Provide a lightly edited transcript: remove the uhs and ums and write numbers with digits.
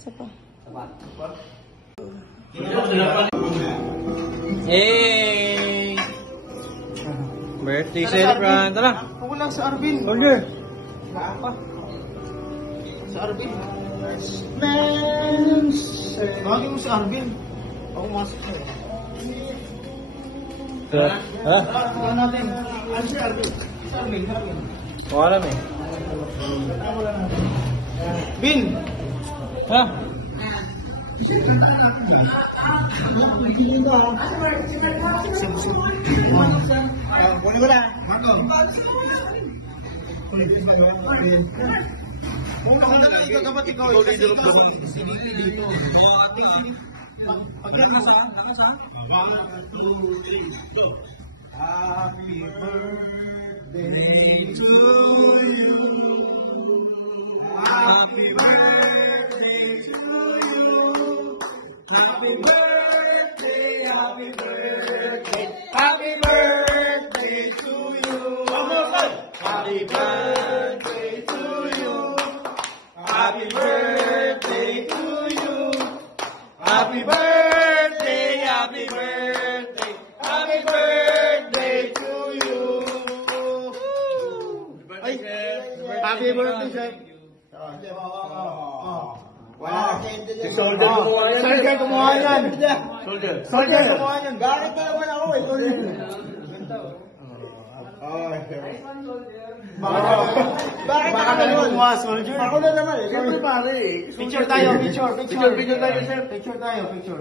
Isa pa. Hey! Birthday celebrant. Tara. Ako lang sa Arvin. Okay. Apa? Sa Arvin. Man. Bagay mo sa Arvin. Ako masok siya. Ha? Ano natin? Ano si Arvin? Arvin. Wala alam eh. Bin! Ha? Wala. Marco. Kung nakalaga ikaw dapat ikaw dito. Paglan na sa? Naka sa? 1, 2, 3, go. Happy birthday to you. Happy birthday to you. Happy birthday, happy birthday, happy birthday to you. Happy birthday to you. Happy birthday to you. Happy birthday, happy birthday, happy birthday to you. Ay, happy birthday, sir. Wow. Si Soldier kumuha yan. Soldier kumuha yan. Soldier kumuha yan. Bakit pa naman ako eh? Bakit ka naman kumuha, Soldier? Ako na naman eh. Siyempre pare eh. Picture tayo, picture tayo, sir. Picture tayo, picture.